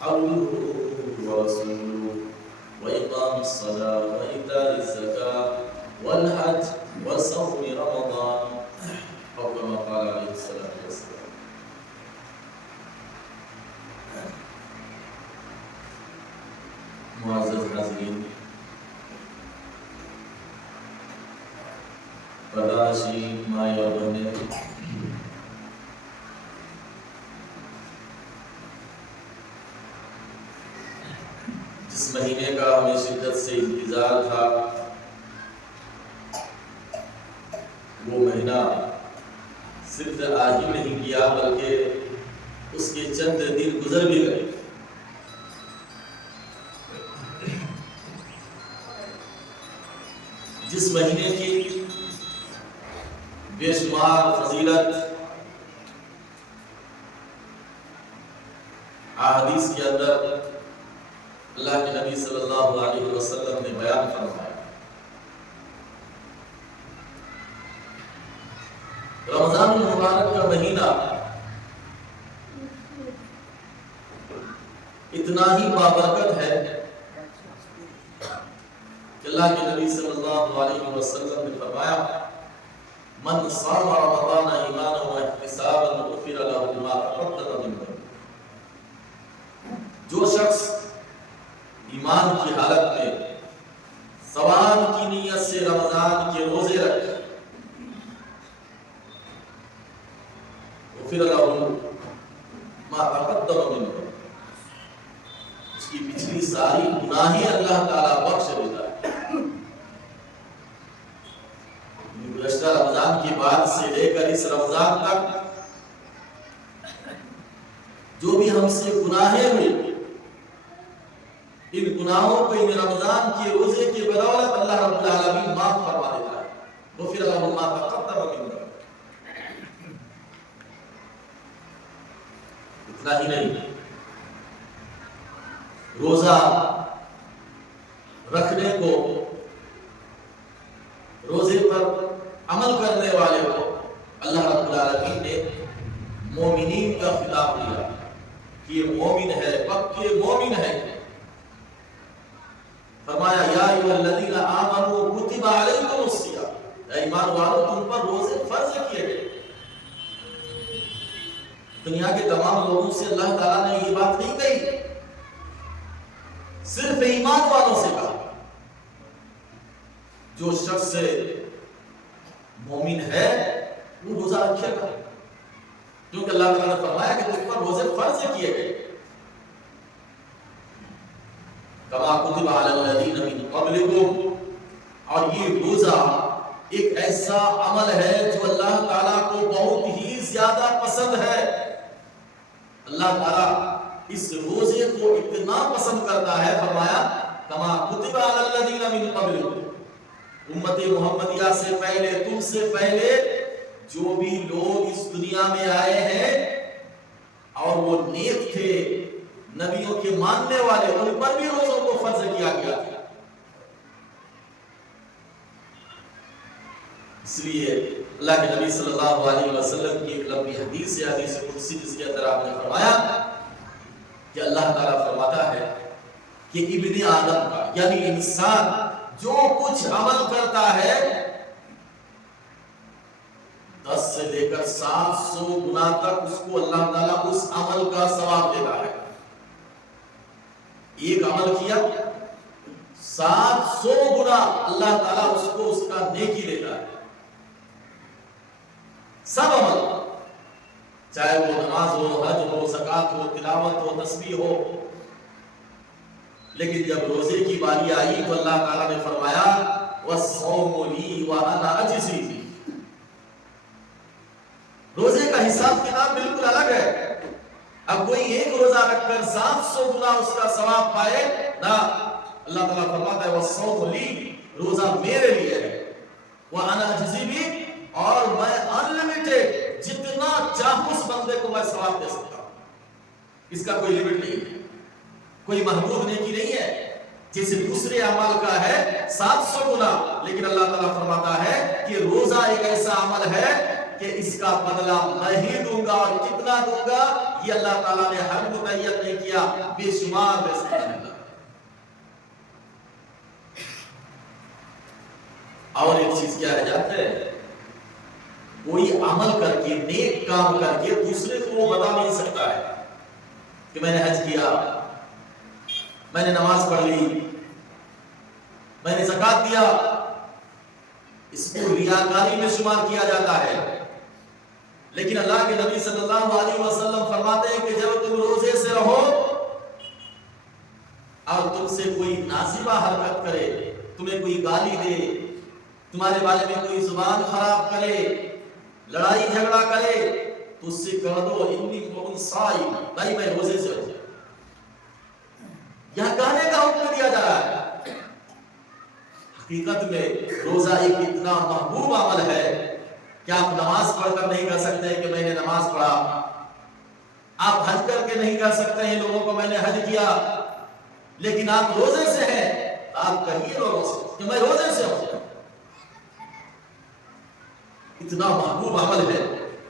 عبده ورسوله وإقام الصلاة وإيتاء الزكاة والحج وصوم رمضان أو كما قال عليه الصلاة والسلام. معزز حاضرین، پرداشی مائی اور بہنیں، جس مہینے کا ہمیں شدت سے انتظار تھا وہ مہینہ صرف آ ہی نہیں کیا بلکہ اس کے چند دن گزر بھی گئے۔ جس مہینے کی بے شمار فضیلت احادیث کے اندر اللہ کے نبی صلی اللہ علیہ وسلم نے بیان فرمایا۔ رمضان المبارک کا مہینہ اتنا ہی بابرکت ہے کہ اللہ کے نبی صلی اللہ علیہ وسلم نے فرمایا من صام رمضان ایمانا واحتسابا غفر له ما تقدم من ذنبه۔ جو شخص ایمان کی حالت میں ثواب کی نیت سے رمضان کے روزے رکھے غفر له ما تقدم من ذنبه، اس کی پچھلی ساری گناہیں اللہ تعالیٰ بخش دیتا ہے۔ گزشتہ رمضان کے بعد سے لے کر اس رمضان تک جو بھی ہم سے گناہیں ہوئی، ان گناہوں کو ان رمضان کے روزے کی بدولت اللہ رب العالمین معاف فرما دیتا ہے۔ غفر له ما تقدم من ذنبه۔ اتنا ہی نہیں، روزہ رکھنے کو، روزے پر عمل کرنے والے کو اللہ رب العالمین نے مومنین کا خطاب دیا کہ یہ مومن ہے، پکے مومن ہے۔ فرمایا یا ایھا الذین آمنوا کتب علیکم الصیام، اے ایمان والو تم پر روزے فرض کیے گئے۔ دنیا کے تمام لوگوں سے اللہ تعالیٰ نے یہ بات نہیں کہی، صرف ایمان والوں سے کہا۔ جو شخص مومن ہے وہ روزہ رکھے گا، کیونکہ اللہ تعالیٰ نے فرمایا کہ تم پر روزے فرض کیے گئے۔ کما کتب علی الذین من قبلکم، اور یہ روزہ ایک ایسا عمل ہے جو اللہ تعالیٰ کو بہت ہی زیادہ پسند ہے۔ اللہ تعالیٰ اس روزے کو اتنا پسند کرتا ہے، فرمایا کما کتب علی الذین من قبلکم، امت محمدیہ سے پہلے، تم سے پہلے جو بھی لوگ اس دنیا میں آئے ہیں اور وہ نیک تھے، نبیوں کے ماننے والے، ان پر بھی روزوں کو فرض کیا گیا تھا۔ اس لیے اللہ کے نبی صلی اللہ علیہ وسلم کی ایک لمبی حدیث ہے، حدیث قدسی، جس کے اندر آپ نے فرمایا کہ اللہ تعالیٰ فرماتا ہے کہ ابن آدم کا، یعنی انسان جو کچھ عمل کرتا ہے 10 سے لے کر 700 گنا تک اس کو اللہ تعالیٰ اس عمل کا ثواب دیتا ہے۔ ایک عمل کیا 700 گنا اللہ تعالیٰ اس کو اس کا نیکی دیتا ہے۔ سب عمل، چاہے وہ نماز ہو، حج ہو، زکات ہو، تلاوت ہو، تسبیح ہو، لیکن جب روزے کی باری آئی تو اللہ تعالیٰ نے فرمایا وَالصَّوْمُ لِي وَأَنَا أَجْزِي بِهِ۔ روزے کا حساب کتاب بالکل الگ ہے۔ اب کوئی ایک روزہ رکھ کر 700 گنا اس کا ثواب پائے نہ، اللہ تعالیٰ فرماتا ہے وَالصَّوْمُ لِي، روزہ میرے لیے ہے، وَأَنَا أَجْزِي بِهِ، اور میں انلمیٹڈ جتنا چاہوں اس بندے کو میں ثواب دے سکتا ہوں۔ اس کا کوئی لیمٹ نہیں ہے، کوئی محدود نیکی نہیں ہے۔ جیسے دوسرے عمل کا ہے 700 گنا، لیکن اللہ تعالیٰ فرماتا ہے کہ روزہ ایک ایسا عمل ہے کہ اس کا بدلہ میں ہی دوں گا، اور کتنا دوں گا یہ اللہ تعالیٰ نے حد متعین نہیں کیا، بے شمار رزق ہے اللہ۔ اور ایک چیز کیا رہ جاتا ہے، کوئی عمل کر کے، نیک کام کر کے دوسرے کو وہ بتا نہیں سکتا ہے کہ میں نے حج کیا، میں نے نماز پڑھ لی، میں نے زکات دیا، اس کو ریاکاری میں شمار کیا جاتا ہے۔ لیکن اللہ کے نبی صلی اللہ علیہ وسلم فرماتے ہیں کہ جب تم روزے سے رہو اور تم سے کوئی نازیبہ حرکت کرے، تمہیں کوئی گالی دے، تمہارے بارے میں کوئی زبان خراب کرے، لڑائی جھگڑا کرے، تو اس سے کہہ دو انی قوم صائم، بھائی میں روزے سے ہوں۔ یہاں کہنے کا حکم دیا جا رہا ہے۔ حقیقت میں روزہ ایک اتنا محبوب عمل ہے کہ آپ نماز پڑھ کر نہیں کہہ سکتے کہ میں نے نماز پڑھا، آپ حج کر کے نہیں کہہ سکتے ہیں لوگوں کو میں نے حج کیا، لیکن آپ روزے سے ہیں، آپ کہیے لوگوں سے کہ میں روزے سے ہوں۔ اتنا محبوب عمل ہے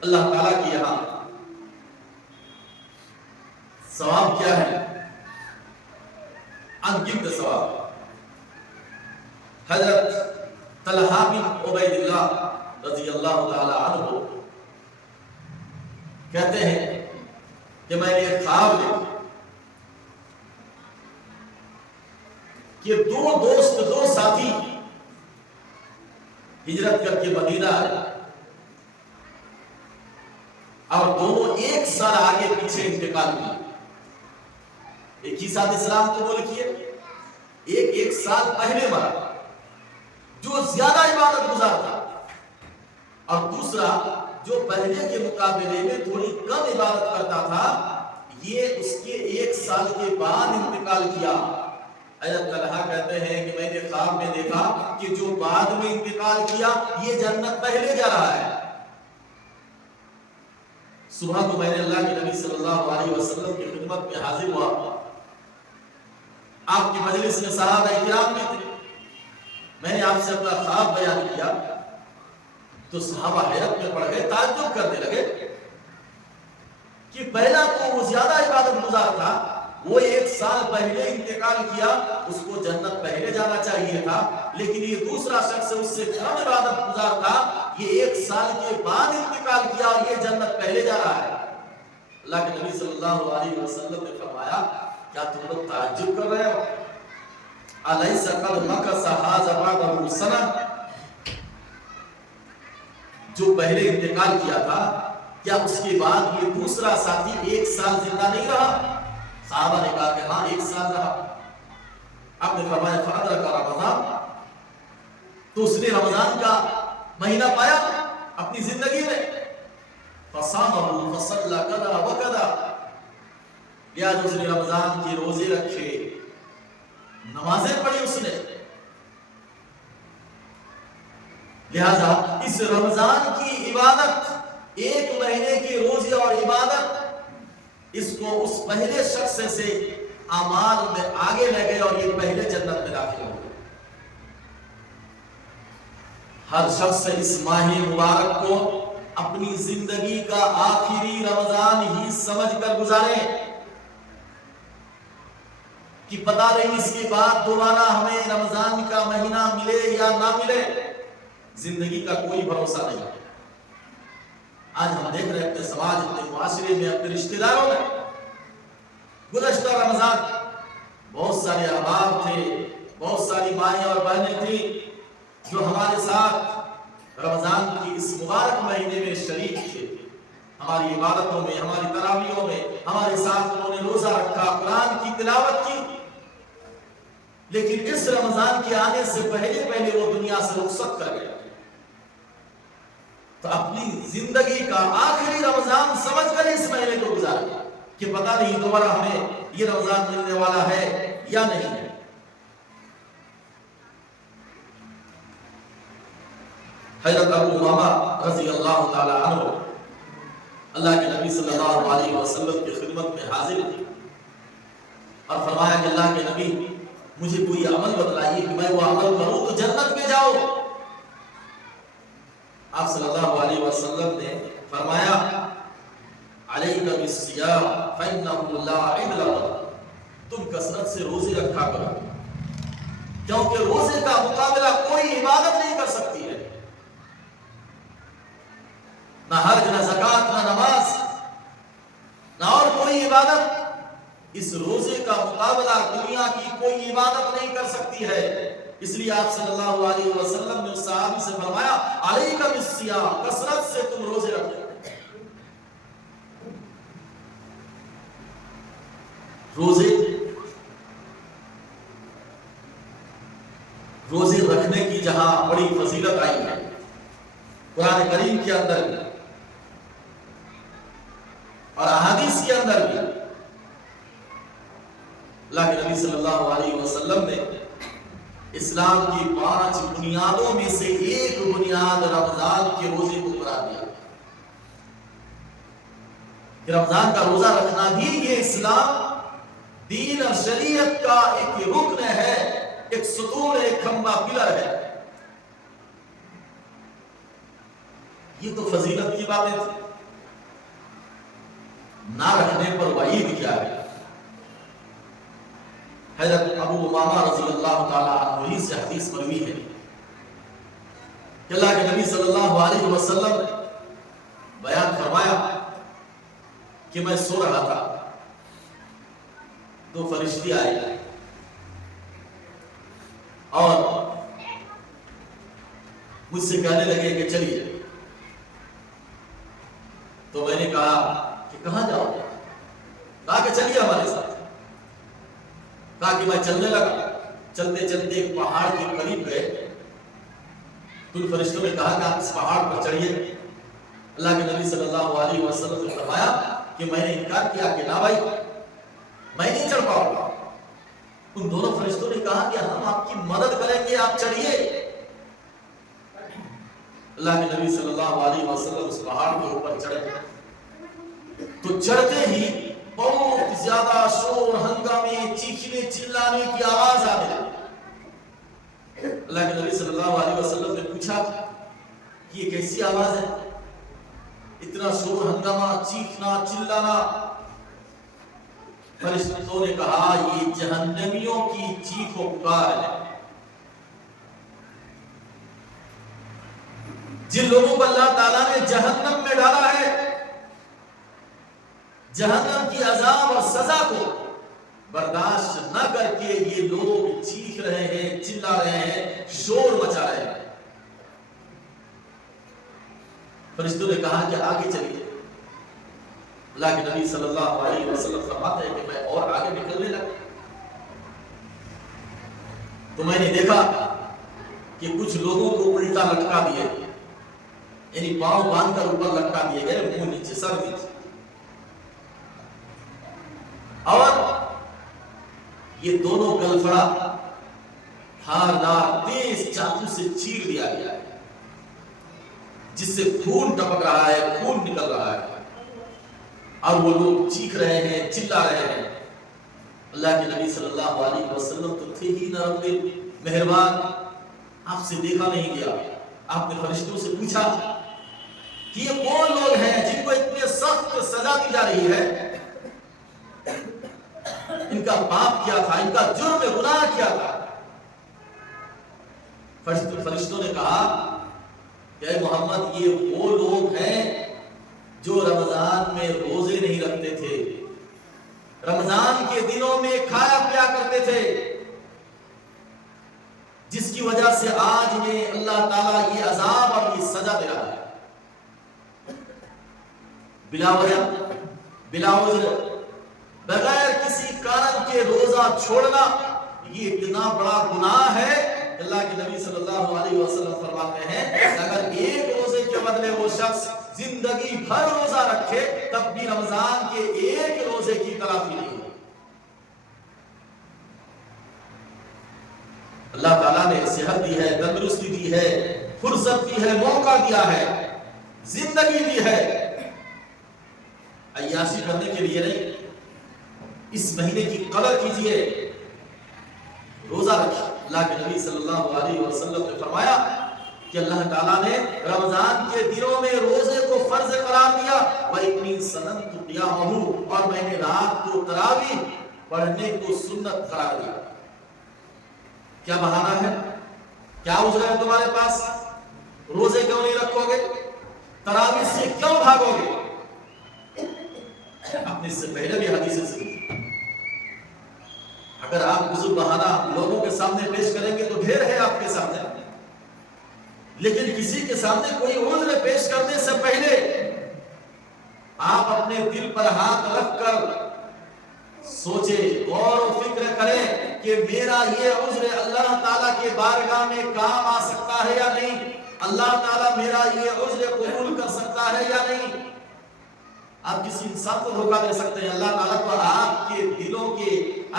اللہ تعالیٰ کی یہاں۔ ثواب کیا ہے؟ انگنت ثواب۔ حضرت طلحہ بن عبید اللہ رضی اللہ تعالی عنہ کہتے ہیں کہ میں نے ایک خواب دیکھا کہ دو دوست، دو ساتھی ہجرت کر کے مدینہ آئے اور دونوں ایک سال آگے پیچھے انتقال کیے۔ ایک ہی ساتھ اسلام قبول کیے، ایک سال پہلے مرا جو زیادہ عبادت گزار تھا، اور دوسرا جو پہلے کے مقابلے میں تھوڑی کم عبادت کرتا تھا، یہ اس کے ایک سال کے بعد انتقال کیا۔ حضرت طلحہ کہتے ہیں کہ میں نے خواب میں دیکھا کہ جو بعد میں انتقال کیا یہ جنت پہلے جا رہا ہے۔ صبح کو میں نے اللہ کے نبی صلی اللہ علیہ وسلم کی خدمت میں حاضر ہوا، آپ کی مجلس میں صحابہ کرام میں تھے، میں نے آپ سے اپنا خواب بیان کیا تو صحابہ حیرت میں پڑ گئے، تعجب کرنے لگے کہ پہلا تو وہ زیادہ عبادت گزار تھا، وہ ایک سال پہلے انتقال کیا، اس کو جنت پہلے جانا چاہیے تھا، لیکن یہ دوسرا شخص اس سے کم عبادت گزار تھا، یہ ایک سال کے بعد انتقال کیا اور یہ جنت پہلے جا رہا ہے۔ اللہ کے نبی صلی اللہ علیہ وسلم نے فرمایا کیا تم لوگ تعجب کر رہے ہو؟ الیس قد مکث ھذا بعدہ سنہ، جو پہلے انتقال کیا تھا کیا اس کے بعد یہ دوسرا ساتھی ایک سال زندہ نہیں رہا؟ صحابہ نے کہا کہ ہاں ایک سال رہا۔ آپ نے فرمایا فادرک رمضان، تو اس نے رمضان کا مہینہ پایا اپنی زندگی میں، فصامہ فصلی کذا وکذا، یا اس نے رمضان کے روزے رکھے، نمازیں پڑھی اس نے۔ لہذا اس رمضان کی عبادت، ایک مہینے کے روزے اور عبادت، اس کو اس پہلے شخص سے اعمال میں آگے لے گئے اور یہ پہلے جنت میں داخل ہو گئے۔ ہر شخص اس ماہ مبارک کو اپنی زندگی کا آخری رمضان ہی سمجھ کر گزارے کہ پتہ نہیں اس کے بعد دوبارہ ہمیں رمضان کا مہینہ ملے یا نہ ملے، زندگی کا کوئی بھروسہ نہیں۔ آج ہم دیکھ رہے ہیں اپنے سماج، اپنے معاشرے میں، اپنے رشتہ داروں میں، گزشتہ رمضان بہت سارے احباب تھے، بہت ساری مائیں اور بہنیں تھیں جو ہمارے ساتھ رمضان کی اس مبارک مہینے میں شریک تھے، ہماری عبادتوں میں، ہماری تراویحوں میں، ہمارے ساتھ انہوں نے روزہ رکھا، قرآن کی تلاوت کی، لیکن اس رمضان کے آنے سے پہلے وہ دنیا سے رخصت کر گئے۔ تو اپنی زندگی کا آخری رمضان سمجھ کر اس مہینے کو گزارے کہ پتہ نہیں دوبارہ ہمیں یہ رمضان ملنے والا ہے یا نہیں ہے۔ حضرت ابو امامہ رضی اللہ تعالی عنہ اللہ کے نبی صلی اللہ علیہ وسلم کی خدمت میں حاضر تھے اور فرمایا کہ اللہ کے نبی مجھے کوئی عمل بتلائیے کہ میں وہ عمل کروں تو جنت میں جاؤ۔ آپ صلی اللہ علیہ وسلم نے فرمایا علیک بالصیام فإنہ لا عدل لہ، تم کثرت سے روزے رکھا کرو، کیونکہ روزے کا مقابلہ کوئی عبادت نہیں کر سکتی ہے، نہ حج، نہ زکوٰۃ، نہ نماز، نہ اور کوئی عبادت اس روزے کا مقابلہ دنیا کی کوئی عبادت نہیں کر سکتی ہے۔ اس لیے آپ صلی اللہ علیہ وسلم نے اس صحابی سے فرمایا علیک بالصیام، کثرت سے تم روزے رکھو۔ روزے رکھنے کی جہاں بڑی فضیلت آئی ہے قرآن کریم کے اندر بھی اور احادیث کے اندر بھی، اللہ کے نبی صلی اللہ علیہ وسلم نے اسلام کی 5 بنیادوں میں سے ایک بنیاد رمضان کے روزے کو قرار دیا کہ رمضان کا روزہ رکھنا بھی یہ اسلام دین اور شریعت کا ایک رکن ہے، ایک ستون، ایک کھمبا، پلر ہے۔ یہ تو فضیلت کی باتیں تھی، نہ رکھنے پر وعید کیا ہے؟ حضرت ابو امامہ رضی اللہ تعالیٰ عنہ سے حدیث مروی ہے کہ اللہ کے نبی صلی اللہ علیہ وسلم نے بیان فرمایا کہ میں سو رہا تھا، 2 فرشتے آئے اور مجھ سے کہنے لگے کہ چلیے، تو میں نے کہا کہ کہاں جاؤ گے؟ کہا کہ چلیے ہمارے ساتھ۔ کہا کہ میں چلنے لگا، چلتے چلتے ایک پہاڑ کے قریب گئے تو ان فرشتوں نے کہا کہ آپ اس پہاڑ پر چڑھیے۔ اللہ کے نبی صلی اللہ علیہ وسلم نے فرمایا کہ میں نے انکار کیا کہ نہ بھائی میں نہیں چڑھ پاؤں گا۔ ان دونوں فرشتوں نے کہا کہ ہم آپ کی مدد کریں گے، آپ چڑھیے۔ اللہ کے نبی صلی اللہ علیہ وسلم اس پہاڑ کے اوپر چڑھے تو چڑھتے ہی بہت زیادہ شور، ہنگامے، چیخنے چلانے کی آواز آنے لگی۔ اللہ کے نبی صلی اللہ علیہ وسلم نے پوچھا کہ یہ کیسی آواز ہے، اتنا شور، ہنگامہ، چیخنا چلانا؟ فرشتوں نے کہا یہ جہنمیوں کی چیخ و پکار ہے، جن لوگوں کو اللہ تعالیٰ نے جہنم میں ڈالا ہے، جہنم کی عذاب اور سزا کو برداشت نہ کر کے یہ لوگ چیخ رہے ہیں، چلا رہے ہیں، شور مچا رہے ہیں۔ فرشتوں نے کہا کہ آگے چلیے۔ اللہ کے نبی صلی اللہ علیہ وسلم فرماتے ہیں کہ میں اور آگے نکلنے لگا تو میں نے دیکھا کہ کچھ لوگوں کو الٹا لٹکا دیا، یعنی پاؤں باندھ کر اوپر لٹکا دیے گئے، منہ نیچے، سر نیچے، اور یہ دونوں گلفڑا دھاردار تیز چاقو سے چیر دیا گیا ہے، جس سے خون ٹپک رہا ہے، خون نکل رہا ہے، اور وہ لوگ چیخ رہے ہیں، چلا رہے ہیں۔ اللہ کے نبی صلی اللہ علیہ وسلم تو تھے ہی نرم دل، مہربان، آپ سے دیکھا نہیں گیا۔ آپ نے فرشتوں سے پوچھا کہ یہ کون لوگ ہیں جن کو اتنے سخت سزا دی جا رہی ہے؟ ان کا پاپ کیا تھا، ان کا جرم گناہ کیا تھا؟ فرشتوں نے کہا کہ اے محمد یہ وہ لوگ ہیں جو رمضان میں روزے نہیں رکھتے تھے، رمضان کے دنوں میں کھایا پیا کرتے تھے، جس کی وجہ سے آج میں اللہ تعالیٰ یہ عذاب اور یہ سزا دے رہا ہے۔ بلا وجہ، بلا عذر، بغیر کسی کارن کے روزہ چھوڑنا یہ اتنا بڑا گناہ ہے کہ اللہ کے نبی صلی اللہ علیہ وسلم فرماتے ہیں کہ اگر ایک روزے کے بدلے وہ شخص زندگی بھر روزہ رکھے تب بھی رمضان کے ایک روزے کی تلافی نہیں ہوگی۔ اللہ تعالیٰ نے صحت دی ہے، تندرستی دی ہے، فرصت دی ہے، موقع دیا ہے، زندگی دی ہے، عیاشی کرنے کے لیے نہیں۔ اس مہینے کی قدر کیجئے، روزہ رکھیں۔ اللہ کے نبی صلی اللہ علیہ وسلم نے فرمایا کہ اللہ تعالیٰ نے رمضان کے دنوں میں روزے کو فرض قرار دیا، وَإِنِّي سَنَنْتُ قِيَامَهُ، اور میں نے رات کو تراویح پڑھنے کو سنت قرار دیا۔ کیا بہانہ ہے؟ کیا عذر ہے تمہارے پاس؟ روزے کیوں نہیں رکھو گے؟ تراویح سے کیوں بھاگو گے؟ آپ نے اس سے پہلے بھی حدیثیں سنی۔ اگر آپ عذر بہانہ لوگوں کے سامنے پیش کریں گے تو ڈھیر ہے آپ کے سامنے، لیکن کسی کے سامنے کوئی عذر پیش کرنے سے پہلے آپ اپنے دل پر ہاتھ رکھ کر سوچے، غور و فکر کریں کہ میرا یہ عذر اللہ تعالیٰ کے بارگاہ میں کام آ سکتا ہے یا نہیں، اللہ تعالیٰ میرا یہ عذر قبول کر سکتا ہے یا نہیں۔ آپ کسی انسان کو دھوکہ دے سکتے ہیں، اللہ تعالیٰ تو آپ کے دلوں کے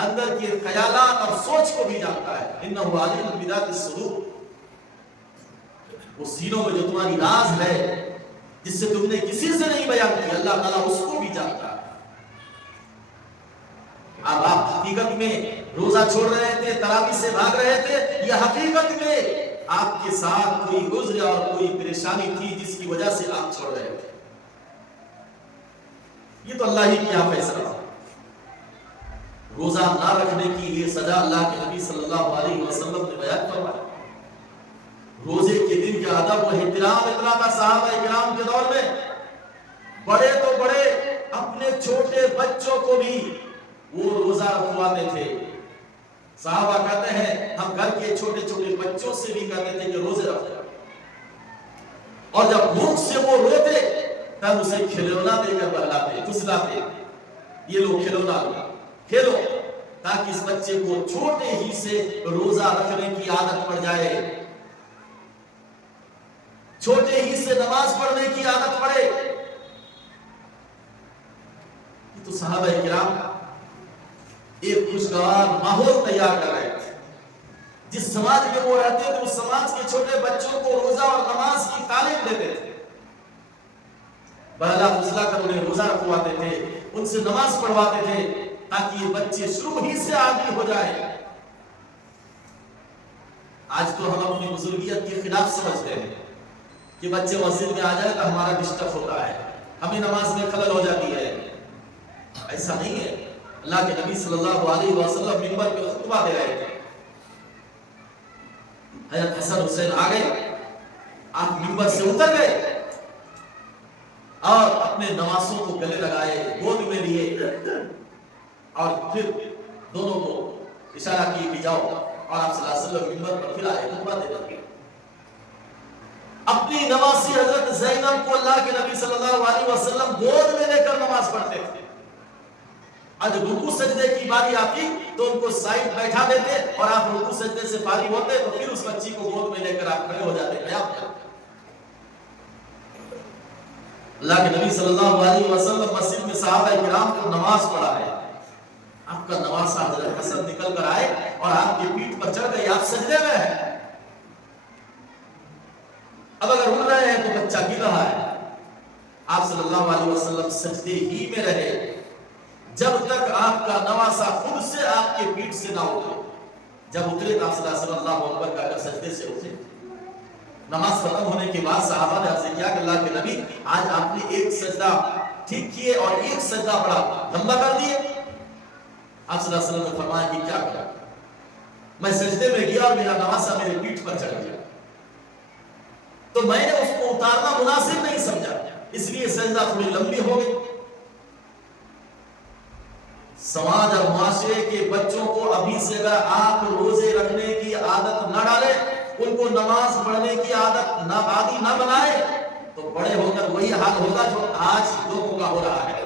اندر کے خیالات اور سوچ کو بھی جانتا ہے۔ انہ علیم بذات الصدور، وہ سینوں میں جو تمہاری راز ہے جس سے تم نے کسی سے نہیں بیان کیا، اللہ تعالیٰ اس کو بھی جانتا ہے۔ اب آپ حقیقت میں روزہ چھوڑ رہے تھے، تراویح سے بھاگ رہے تھے، یہ حقیقت میں آپ کے ساتھ کوئی عذر اور کوئی پریشانی تھی جس کی وجہ سے آپ چھوڑ رہے تھے۔ یہ تو اللہ ہی کیا فیصلہ۔ روزہ نہ رکھنے کی یہ سزا اللہ کے نبی صلی اللہ علیہ وسلم نے بیان فرمایا۔ روزے کے دن کا ادب و احترام اتنا تھا صحابہ کرام کے دور میں، بڑے تو بڑے اپنے چھوٹے بچوں کو بھی وہ روزہ رکھواتے تھے۔ صحابہ کہتے ہیں ہم گھر کے چھوٹے چھوٹے بچوں سے بھی کہتے تھے کہ روزے رکھو، اور جب بھوک سے وہ روتے تب اسے کھلونا دے کر بہلاتے پھسلاتے، یہ لوگ کھلونا کھیلو، تاکہ اس بچے کو چھوٹے ہی سے روزہ رکھنے کی عادت پڑ جائے، چھوٹے ہی سے نماز پڑھنے کی عادت پڑے۔ یہ تو صحابہ کرام ایک خوشگوار ماحول تیار کر رہے تھے۔ جس سماج میں وہ رہتے تھے اس سماج کے چھوٹے بچوں کو روزہ اور نماز کی تعلیم دیتے تھے، بہلا پھسلا کر انہیں روزہ رکھواتے تھے، ان سے نماز پڑھواتے تھے، تاکہ یہ بچے شروع ہی سے عادی ہو جائیں۔ آج تو ہم اپنی بزرگیت کے خلاف سمجھتے ہیں کہ بچے مسجد میں آ جائے تو ہمارا ڈسٹرب ہوتا ہے، ہمیں نماز میں خلل ہو جاتی ہے۔ ایسا نہیں ہے۔ اللہ کے نبی صلی اللہ علیہ وسلم منبر پہ خطبہ دے رہے تھے، حضرت حسن حسین آ گئے، آپ منبر سے اتر گئے اور اپنے نواسوں کو گلے لگائے، گود میں لیے، اور پھر دونوں کو اشارہ کیے کہ جاؤ، اور آپ صلی اللہ علیہ وسلم منبر پر پھر آئے خطبہ دے رہے۔ اپنی نواسی حضرت زینب کو اللہ کے نبی صلی اللہ علیہ وسلم گود میں لے کر نماز پڑھتے تھے۔ آج رکوع سجدے کی باری آتی تو ان کو سائڈ بیٹھا دیتے، اور آپ رکوع سجدے سے فارغ ہوتے تو پھر اس بچی کو گود میں لے کر آپ کھڑے ہو جاتے۔ اللہ کے نبی صلی اللہ علیہ وسلم مسجد میں صحابہ کرام کو نماز پڑھا ہے، آپ کا نواسا حضرت حسن نکل کر آئے اور آپ کی پیٹھ پر چڑھ گئے، آپ سجدے میں ہیں۔ اب اگر اٹھ رہے ہیں تو بچہ گر رہا ہے، آپ صلی اللہ علیہ وسلم سجدے ہی میں رہے جب تک آپ کا نواسا خود سے آپ کے پیٹھ سے نہ اٹھے۔ جب اترے تو آپ صلی اللہ علیہ وسلم کا سجدے سے اٹھے۔ نماز ختم ہونے کے بعد صحابہ نے عرض کیا کہ اللہ کے نبی آج آپ نے ایک سجدہ ٹھیک کیے اور ایک سجدہ بڑا لمبا کر دیے۔ آپ صلی اللہ علیہ وسلم نے فرمایا کہ کیا کرا؟ میں سجدے میں گیا اور میرا نواسا میرے پیٹھ پر چڑھ گیا، تو میں نے اس کو اتارنا مناسب نہیں سمجھا، اس لیے سجدہ تھوڑی لمبی ہو گئی۔ سماج اور معاشرے کے بچوں کو ابھی سے اگر آپ روزے رکھنے کی عادت نہ ڈالیں، ان کو نماز پڑھنے کی عادت نہ عادی نہ بنائے، تو بڑے ہو کر وہی حال ہوگا جو آج لوگوں کا ہو رہا ہے۔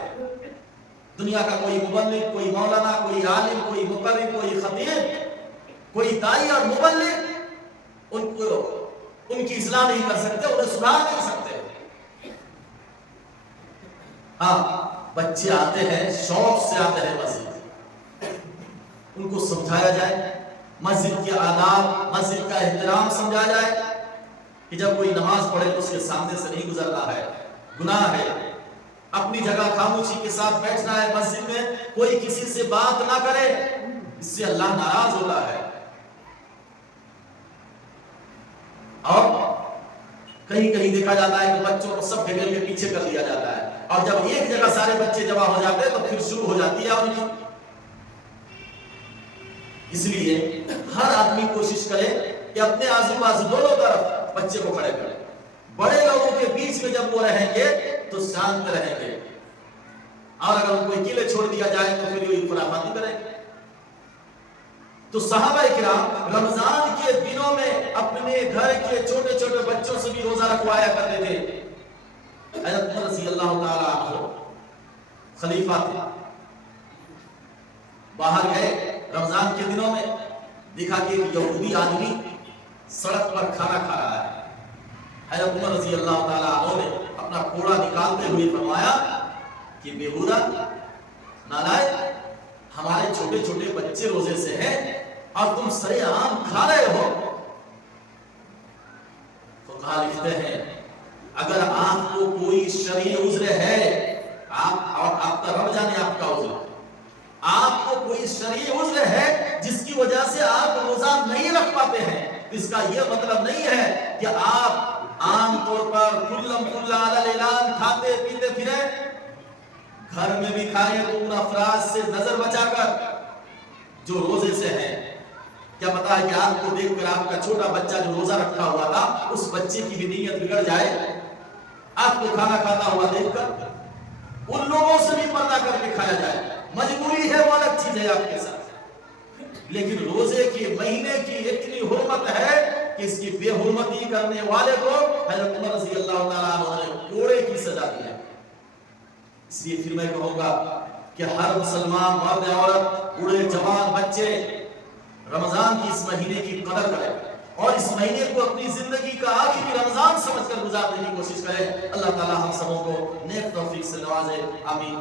دنیا کا کوئی مبلغ، کوئی مولانا، کوئی عالم، کوئی مقرر، کوئی خطیب، کوئی داعی اور مبلغ ان کی اصلاح نہیں کر سکتے، انہیں سدھار نہیں سکتے۔ ہاں، بچے آتے ہیں، شوق سے آتے ہیں مسجد، ان کو سمجھایا جائے، مسجد کے آداب، مسجد کا احترام سمجھا جائے کہ جب کوئی نماز پڑھے تو اس کے سامنے سے نہیں گزرنا ہے، گناہ ہے۔ اپنی جگہ خاموشی کے ساتھ بیٹھنا ہے، مسجد میں کوئی کسی سے بات نہ کرے، اس سے اللہ ناراض ہوتا ہے۔ اور کہیں کہیں دیکھا جاتا ہے کہ بچوں کو سب گھیل کے پیچھے کر دیا جاتا ہے، اور جب ایک جگہ سارے بچے جمع ہو جاتے ہیں تو پھر شروع ہو جاتی ہے ان کی۔ اس لیے ہر آدمی کوشش کرے کہ اپنے آزو بازو دونوں طرف بچے کو کھڑے کرے۔ بڑے لوگوں کے بیچ میں جب وہ رہیں گے تو شانت رہیں گے، اور اگر ان کو اکیلے چھوڑ دیا جائے تو پھر یہ خرافاتی کریں گے۔ تو صحابہ کرام رمضان کے دنوں میں اپنے گھر کے چھوٹے چھوٹے بچوں سے بھی روزہ رکھوایا کرتے تھے۔ حضرت عمر رضی اللہ تعالیٰ عنہ خلیفہ تھے، باہر گئے رمضان کے دنوں میں، دیکھا کہ ایک یہودی آدمی سڑک پر کھانا کھا رہا ہے۔ حضرت عمر رضی اللہ تعالیٰ عنہ نے اپنا کوڑا نکالتے ہوئے فرمایا کہ بےہودہ نالائق، ہمارے چھوٹے چھوٹے بچے روزے سے ہیں اور تم سرے عام کھا رہے ہو۔ تو کہا لکھتے ہیں اگر آپ کو کوئی شرعی عذر ہے، آپ کا رب جانے آپ کا عذر، آپ کو کوئی شرعی عذر ہے جس کی وجہ سے آپ روزہ نہیں رکھ پاتے ہیں، اس کا یہ مطلب نہیں ہے کہ آپ عام طور پر کلم کلا علی الاعلان کھاتے پیتے پھریں، گھر میں بھی کھائیں تو ان افراد سے نظر بچا کر جو روزے سے ہیں۔ کیا پتا ہے کہ آپ کو دیکھ کر آپ کا چھوٹا بچہ جو روزہ رکھا ہوا تھا اس بچے کی بھی نیت بگڑ جائے، آپ کو کھانا کھاتا ہوا دیکھ کر ان لوگوں سے بھی پردہ کر کے کھایا جائے، مجبوری ہے وہ الگ چیز ہے آپ کے ساتھ، لیکن روزے کے مہینے کی اتنی حرمت ہے کہ اس کی بے حرمتی کرنے والے کو حضرت عمر رضی اللہ تعالیٰ عنہ نے کوڑے کی سزا دی ہے۔ اس لیے پھر میں کہوں گا کہ ہر مسلمان مرد عورت بوڑھے جوان بچے رمضان کی اس مہینے کی قدر کریں اور اس مہینے کو اپنی زندگی کا آخری رمضان سمجھ کر گزارنے کی کوشش کریں۔ اللہ تعالیٰ ہم سبوں کو نیک توفیق سے نوازے، آمین۔